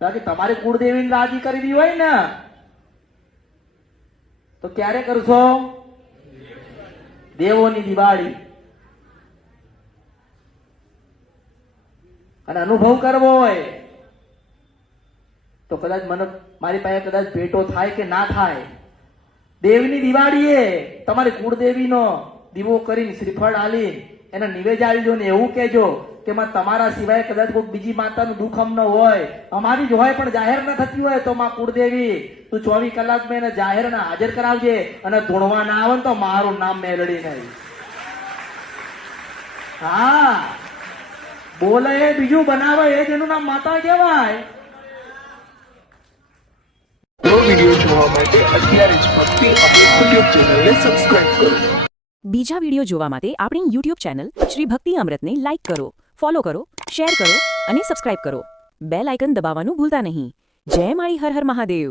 બાકી તમારી કુળદેવીને રાજી કરવી હોય ને તો ક્યારે કરશો? દેવોની દિવાળી. અને અનુભવ કરવો હોય તો કદાચ મને મારી પાસે કદાચ ભેટો થાય કે ના થાય, દેવની દિવાળીએ તમારી કુળદેવીનો દીવો કરીને શ્રીફળ આલી એને નિવેદ આલજો ને એવું કહેજો કે માં તમારા સિવાય કદાચ કોઈ બીજી માતાનું દુઃખમ ન હોય, અમારી જ હોય પણ જાહેર ન થતી હોય તો માં કુળદેવી તું 24 કલાકમાં એને જાહેર ને હાજર કરાવજે અને ધૂણવા ના આવે તો મારું નામ મેળડી નહીં. હા, બોલે એ બીજું બનાવે એ જ એનું નામ માતા કહેવાય. નવો વિડીયો જોવા માટે અત્યારે જ ભક્તિ અમૃત યુટ્યુબ ચેનલને સબસ્ક્રાઇબ કરો. બીજા વિડીયો જોવા માટે આપણી યુટ્યુબ ચેનલ શ્રી ભક્તિ અમૃતને લાઇક કરો, ફોલો કરો, શેર કરો અને સબસ્ક્રાઇબ કરો. બેલ આઇકન દબાવવાનું ભૂલતા નહીં. જય માળી હર હર મહાદેવ.